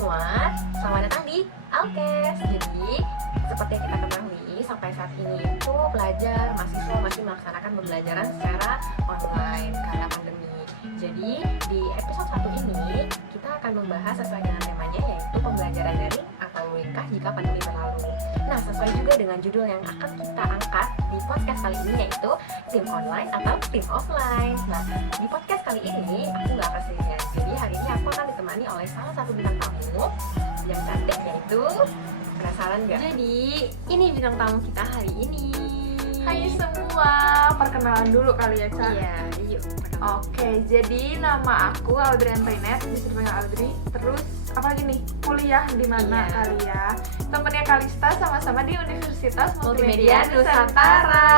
semua, selamat datang di Alkes. Jadi, seperti yang kita ketahui, sampai saat ini itu mahasiswa masih melaksanakan pembelajaran secara online karena pandemi. Jadi, di episode 1 ini, kita akan membahas sesuai dengan temanya, yaitu pembelajaran daring atau ringkas jika pandemi berlalu. Nah, sesuai juga dengan judul yang akan kita angkat di podcast kali ini, yaitu tim online atau tim offline. Nah, di podcast kali ini, aku nggak akan sendirian. Jadi, hari ini aku akan ditemani oleh salah satu bintang tamu yang cantik, yaitu penasaran nggak? Jadi, ini bintang tamu kita hari ini. Hai semua, perkenalan dulu kali ya, Ca? Iya, yuk. Oke, jadi nama aku Audrey Antoinette, bisa dipanggil Audrey. Terus, apa lagi nih? Kuliah di mana Iya. kali ya? Temennya Kalista sama-sama di Universitas Multimedia Multimedia Nusantara.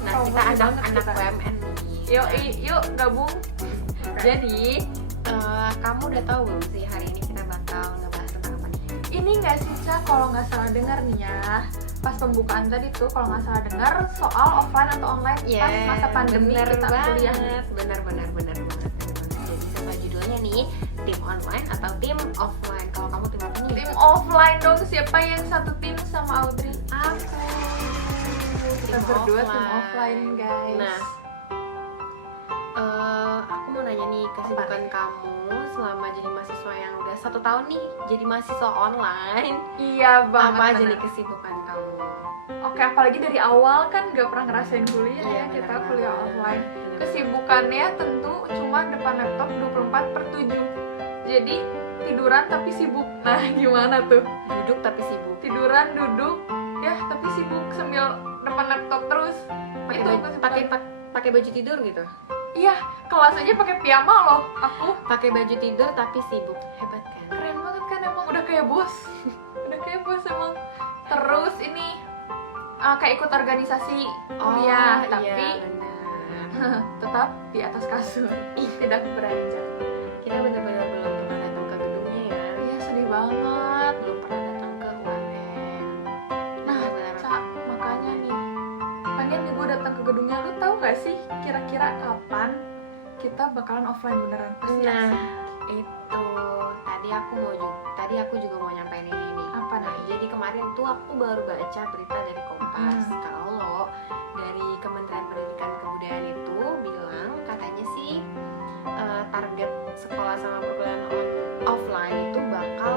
Nah, Oh, kita masih banget anak kita. UMN nih. Yuk gabung. Jadi, kamu udah tahu belum sih hari ini kita bakal ngebahas tentang apa nih? Ini nggak sih, Ca, kalau nggak salah dengar nih ya, pas pembukaan tadi tuh kalau nggak salah dengar soal offline atau online pas masa pandemi bener kita banget. kuliah. Bener banget. Jadi sesuai judulnya nih, tim online atau tim offline. Kalau kamu tim apa nih? Tim offline dong, siapa yang satu tim sama Audrey? Aku. Kita berdua tim offline, guys. Nah, aku mau nanya nih, kesibukan kamu selama jadi mahasiswa yang udah 1 tahun nih jadi mahasiswa online, Iya banget. apa aja bener. nih kesibukan kamu? Oke, apalagi dari awal kan gak pernah ngerasain kuliah Iya, ya, bener kita banget. kuliah offline. Bener. Kesibukannya tentu cuma depan laptop 24/7. Jadi tiduran tapi sibuk. Nah, gimana tuh? Duduk tapi sibuk. Tiduran, duduk, ya tapi sibuk sambil depan laptop terus. Pakai Itu baju, kesibukan. pakai baju tidur gitu. Iya, kelas aja pakai piyama loh. Aku Pakai baju tidur tapi sibuk. Hebat kan? keren banget kan, emang udah kayak bos. Udah kayak bos emang. Terus ini kayak ikut organisasi kuliah, tapi iya, benar. tetap di atas kasur, tidak beranjak. Kita benar-benar belum pernah datang ke gedungnya ya. Iya, sedih banget. Belum pernah datang ke UMN. Nah, Benar. Ca, makanya nih pengen nih gue datang ke gedungnya. Lu tahu gak sih kira-kira kapan kita bakalan offline beneran? Pasti Nah, asik. itu tadi aku juga mau nyampein ini nih. Apa Nah, nih? jadi kemarin tuh aku baru baca berita dari Kompas kalau dari Kementerian Pendidikan dan Kebudayaan itu bilang katanya sih target sekolah sama perkuliahan offline itu bakal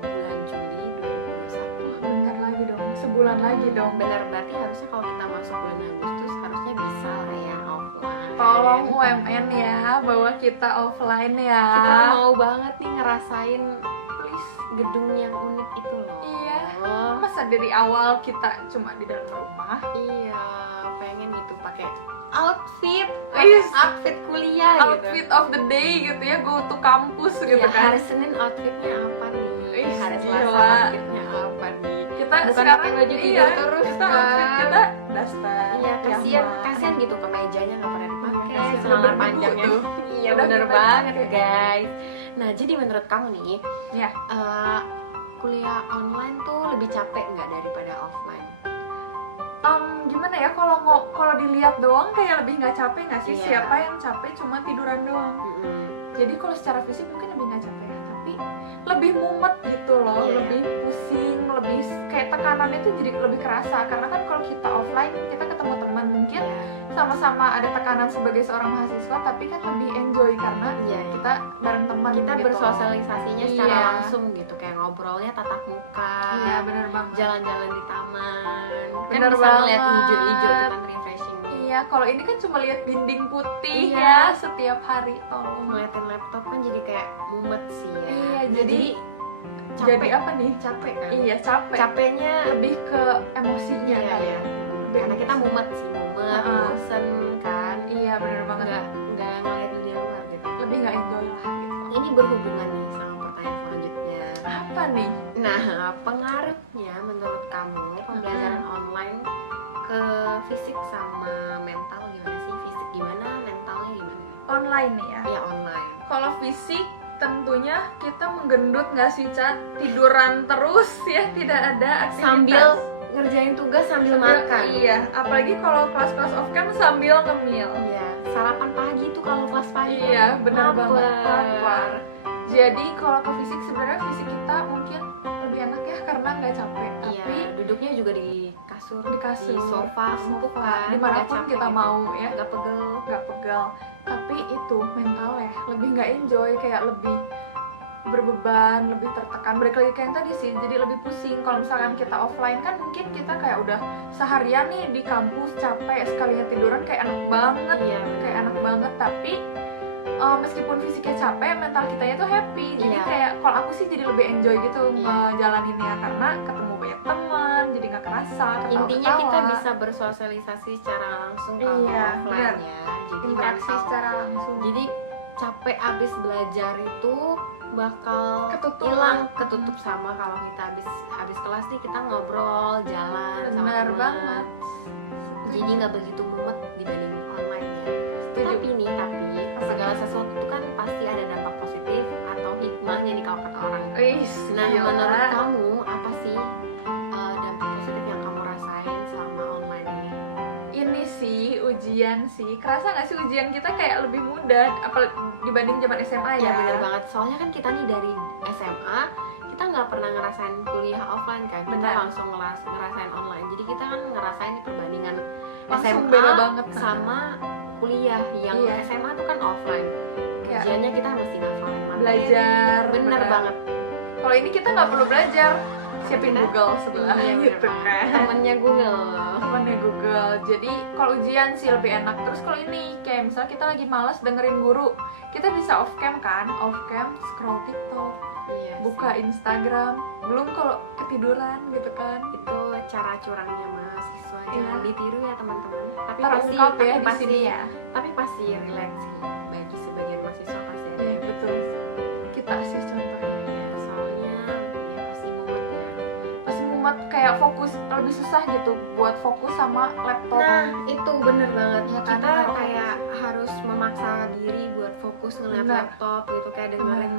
bulan Juli 2021. Bentar lagi dong, sebulan lagi dong. Benar, berarti harusnya kalau kita masuk bulan Agustus harusnya bisa lah ya offline. Tolong UMN ya, bawa kita offline ya. Kita mau banget nih ngerasain Please. gedung yang unik itu loh. Iya. Masa dari awal kita cuma di dalam rumah? Iya, pengen gitu pakai outfit Is. kuliah Outfit of the day gitu ya, go to kampus gitu. gitu Ya, kan. hari Senin outfitnya apa nih? Is, Hari Selasa gila. outfitnya apa nih? Kita Bukan sekarang pakai baju tidur terus, kita kan? outfit kita daster. Iya, piyama. kasihan gitu ke mejanya nggak pernah dipakai, Kasihan, celana udah panjangnya. tuh. Iya, Udah bener kita banget pakai. guys. Nah, jadi menurut kamu nih, Ya. kuliah online tuh lebih capek nggak daripada offline? Gimana ya, kalau dilihat doang kayak lebih nggak capek nggak sih? Iya. Siapa yang capek cuma tiduran doang? Jadi kalau secara fisik mungkin lebih nggak capek ya, tapi lebih mumet gitu loh, Iya. lebih pusing, lebih kayak tekanannya tuh jadi lebih kerasa. Karena kan kalau kita offline kita ketemu teman mungkin Iya. sama-sama ada tekanan sebagai seorang mahasiswa, tapi kan lebih enjoy karena Iya. kita bareng teman. Kita gitu. bersosialisasinya secara Iya. langsung gitu, kayak ngobrolnya tatap muka, Iya, bener banget. jalan-jalan di taman, Bener kan bisa ngeliat banget. hijau-hijau tuh kan refreshing. Iya, kalau ini kan cuma lihat dinding putih Iya. ya setiap hari. Tolong. Ngeliatin laptop kan jadi kayak mumet sih ya. Iya, Nah, jadi capek apa nih? capek kan? Iya, capek. Capeknya Lebih ke emosinya iya kali ya. Karena kita mumet sih, mumet, Heeh. bosen kan. Iya, bener banget. Nggak ngeliat dunia luar gitu. Lebih nggak enjoy lah gitu. Ini berhubungan nih sama pertanyaan selanjutnya. Apa nih? Nah, pengaruhnya menurut kamu pembelajaran online ke fisik sama mental gimana sih? Fisik gimana, mentalnya gimana? Online nih ya. Iya, online. Kalau fisik tentunya kita menggendut nggak sih, Cat? Tiduran terus ya, tidak ada aktivitas. Sambil ngerjain tugas sambil makan. Iya, apalagi kalau kelas-kelas off cam sambil ngemil. Iya, sarapan pagi tuh kalau kelas pagi. Iya, bener Lapar. banget. Lapar. Jadi kalau ke fisik sebenarnya fisik kita mungkin lebih enak ya karena nggak capek. Iya, Tapi duduknya juga di kasur, di kasur, di sofa, empuk kan, dimanapun nggak capek kita gitu. mau ya, nggak pegel. nggak pegal. Tapi itu mental ya lebih nggak enjoy, kayak lebih berbeban, lebih tertekan. Balik lagi kayak yang tadi sih, jadi lebih pusing. Kalau misalkan kita offline kan mungkin kita kayak udah seharian nih di kampus capek, sekalinya tiduran kayak enak banget, Iya, kayak enak banget. Tapi meskipun fisiknya capek, mental kitanya tuh happy. Jadi Iya. kayak kalau aku sih jadi lebih enjoy gitu Iya. ngejalaninnya, karena ketemu banyak teman, jadi nggak kerasa. Intinya kita ketawa-ketawa. bisa bersosialisasi secara langsung kalau Iya, offline benar. ya. Jadi Interaksi mental. secara langsung. Jadi capek abis belajar itu bakal Ketutup. hilang, ketutup sama kalau kita habis kelas nih kita ngobrol, jalan sama Benar teman. banget. Jadi nggak begitu mumet dibanding online ya. Setuju. Tapi segala sesuatu itu kan pasti ada dampak positif atau hikmahnya nih kalau kata orang. Wis, Nah, gila. menurut kamu apa sih dampak positif yang kamu rasain selama online ini? Ini sih ujian sih. Kerasa nggak sih ujian kita kayak lebih mudah apalagi dibanding zaman SMA ya? Ya bener banget, soalnya kan kita nih dari SMA kita nggak pernah ngerasain kuliah offline kan, kita Benar. langsung ngerasain online. Jadi kita kan ngerasain nih perbandingan Langsung SMA beda banget. sama kuliah. Yang Iya. SMA tuh kan offline, Kayak ujiannya kita mesti ngafalin materi. belajar, Bener bener. banget. Kalau ini kita nggak perlu belajar, siapin Kita- Google sebelah Iya, bener gitu banget. kan. Temennya Google. Temennya Google. Jadi kalau ujian sih lebih enak. Terus kalau ini kayak misalnya kita lagi malas dengerin guru, kita bisa off cam kan, off cam scroll TikTok, Iya buka sih. Instagram. Belum kalau ketiduran gitu kan. Itu cara curangnya mahasiswa, Iya. jangan ditiru ya teman-teman. Tapi Terungkap ya di pasti sini ya. tapi pasti relate sih, bagi sebagian mahasiswa pasti ada. Iya betul. Kita sih contohnya. Ya, soalnya ya pasti mumet ya. Pas mumet kayak fokus lebih susah gitu buat fokus sama laptop. Nah itu bener banget Ya kan, kita kalau kayak harus memaksa diri buat fokus ngeliat Bener. laptop gitu, kayak dengerin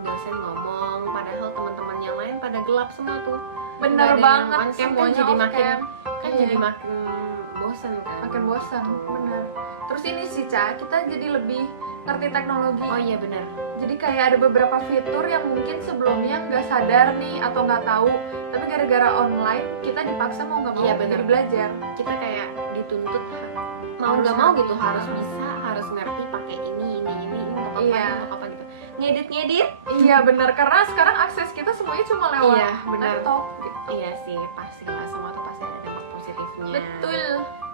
dosen ngomong, padahal teman-teman yang lain pada gelap semua tuh. Bener Nggak ada yang banget. on cam, kan semuanya jadi off makin cam. kan Iya. jadi makin bosen kan. Makin bosan, Tuh. bener. Terus ini sih Ca, kita jadi lebih ngerti teknologi. Oh iya bener. Jadi kayak ada beberapa fitur yang mungkin sebelumnya nggak sadar nih atau nggak tahu, tapi gara-gara online kita dipaksa mau nggak mau Iya, bener. jadi belajar. Kita kayak dituntut mau Harus nggak mau ngerti. gitu, harus bisa, harus ngerti pakai ini untuk apa Iya. untuk apa gitu. Ngedit Iya bener, karena sekarang akses kita semuanya cuma lewat Iya, bener. laptop gitu. iya sih, pasti lah, semua tuh pasti ada dampak positifnya. Betul.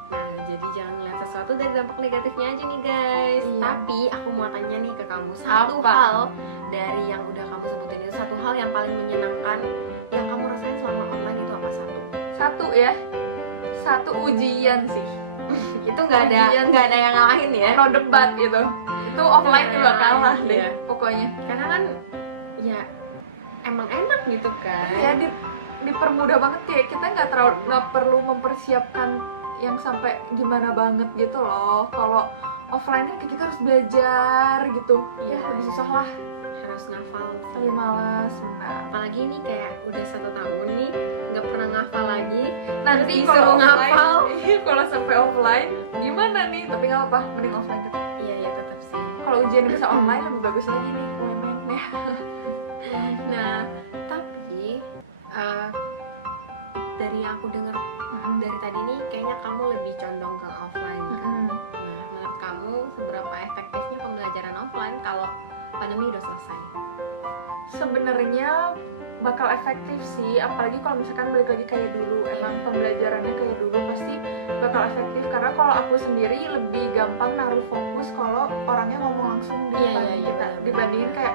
Nah, jadi jangan ngeliat sesuatu dari dampak negatifnya aja nih guys. Iya. Tapi aku mau tanya nih ke kamu satu Apa? hal dari yang udah kamu sebutin itu, satu hal yang paling menyenangkan yang kamu rasain selama online itu apa satu? Satu ya, satu ujian sih. Itu nggak ada Ujian. yang ngalahin ya? No debat gitu. Itu offline Nah, juga kalah deh iya. pokoknya. Karena kan ya emang enak gitu kan. Ya dipermudah banget, kayak kita nggak perlu mempersiapkan yang sampai gimana banget gitu loh. Kalau offline kan kayak kita harus belajar gitu. Iya. Ya lebih susah lah, Harus ngafal sih. lebih malas. Nah, Apalagi ini kayak udah 1 tahun nih nggak pernah ngafal lagi. nanti Disuruh kalau ngafal. offline, kalau sampai offline gimana nih? Tapi nggak apa-apa, mending offline tetap. Iya ya tetap sih. Kalau ujian bisa online lebih bagus lagi nih, UMN ya. Nah, tapi dari yang aku dengar dari tadi nih kayaknya kamu lebih condong ke offline kan? Nah, menurut kamu seberapa efektifnya pembelajaran offline kalau pandemi udah selesai? Sebenarnya bakal efektif sih, apalagi kalau misalkan balik lagi kayak dulu, emang pembelajarannya kayak dulu pasti bakal efektif. Karena kalau aku sendiri lebih gampang naruh fokus kalau orangnya ngomong langsung di Iya, depan iya, iya, kita, benar. dibandingin kayak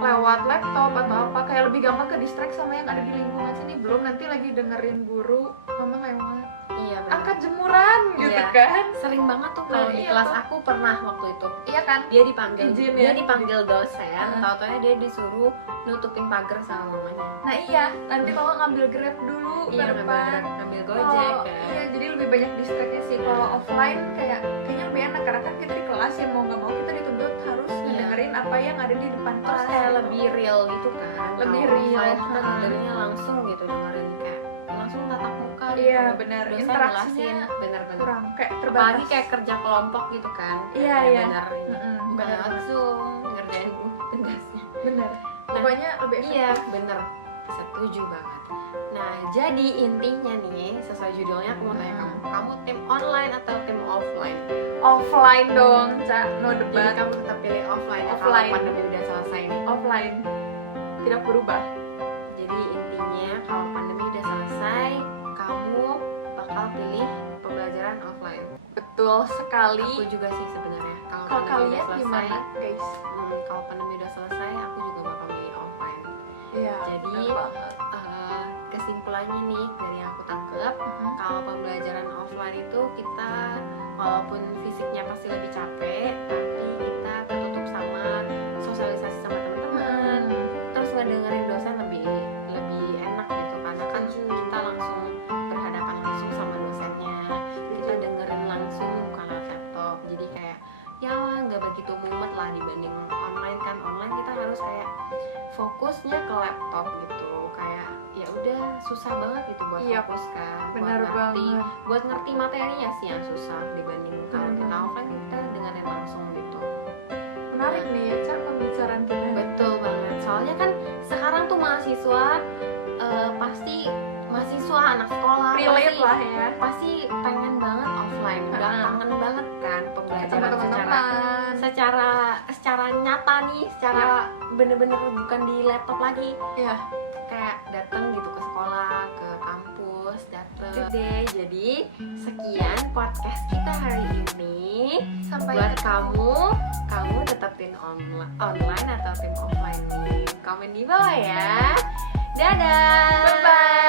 lewat laptop atau apa, kayak lebih gampang ke distract sama yang ada di lingkungan sini. Belum nanti lagi dengerin guru, mama lewat Iya benar. angkat jemuran gitu Iya. kan. Sering banget tuh kalau Nah, di iya kelas tuh. aku pernah waktu itu Iya kan? dia dipanggil Izin dia ya? dipanggil dosen, Heeh. tau-taunya dia disuruh nutupin pagar sama mamanya. Nah iya, nanti mama ngambil Grab dulu ke Iya, depan. ngambil Gojek Oh, kan. iya, jadi lebih banyak distractnya sih. Kalau offline kayaknya lebih enak karena kan kita di kelas ya, mau nggak mau kita dituntut harus Iya. ngedengerin apa yang ada di depan Terus kelas. kayak gitu. lebih real gitu kan. Lebih Kalau real, offline kita heeh. dengerinnya langsung gitu, dengerin kayak langsung tatap muka gitu. Iya benar, Dosen interaksinya jelasin, bener-bener. kurang kayak Apalagi terbatas. kayak kerja kelompok gitu kan. Iya, Kayak iya. bener ini. Mm-mm, Bukan benar lewat banget. Zoom ngerjain tugasnya. pokoknya lebih efektif. Iya, bener, setuju banget. Nah, jadi intinya nih, sesuai judulnya aku mau tanya kamu tim online atau tim offline? Offline dong, Ca, no Jadi debat. kamu tetap pilih offline ya Offline. kalau pandemi udah selesai nih. Offline tidak berubah. Jadi intinya kalau pandemi udah selesai, kamu bakal pilih pembelajaran offline. Betul sekali. Aku juga sih sebenarnya. Kalau pandemi udah kalian selesai, gimana, guys? kalau pandemi udah selesai, aku juga bakal milih offline. Iya. Jadi, benar banget. Kesimpulannya nih dari yang aku tangkep, kalau pembelajaran offline itu kita walaupun fisiknya pasti lebih capek, tapi kita tertutup sama sosialisasi sama teman-teman, terus ngedengerin dosen lebih enak gitu karena kan kita langsung berhadapan langsung sama dosennya, kita dengerin langsung bukan lewat laptop, jadi kayak ya nggak begitu mumet lah dibanding online kan. Online kita harus kayak fokusnya ke laptop gitu, kayak ya udah susah banget gitu buat Iya, fokus kan, benar banget. buat ngerti materinya sih yang susah dibanding kalau Benar kita banget. offline kita dengerin langsung gitu. Menarik nih ya, Ca, pembicaraan kita. Betul banget, soalnya kan sekarang tuh mahasiswa pasti mahasiswa anak sekolah Relate lah ya. pasti pengen banget offline, udah kangen banget kan Sama pembelajaran teman-teman. secara nyata nih, secara bener-bener bukan di laptop lagi, Iya. kayak datang gitu ke sekolah, ke kampus, datang deh. Jadi sekian podcast kita hari ini. Sampai Buat ketemu. kamu tetap tim online atau tim offline nih? Komen di bawah ya. Dadah. Bye bye.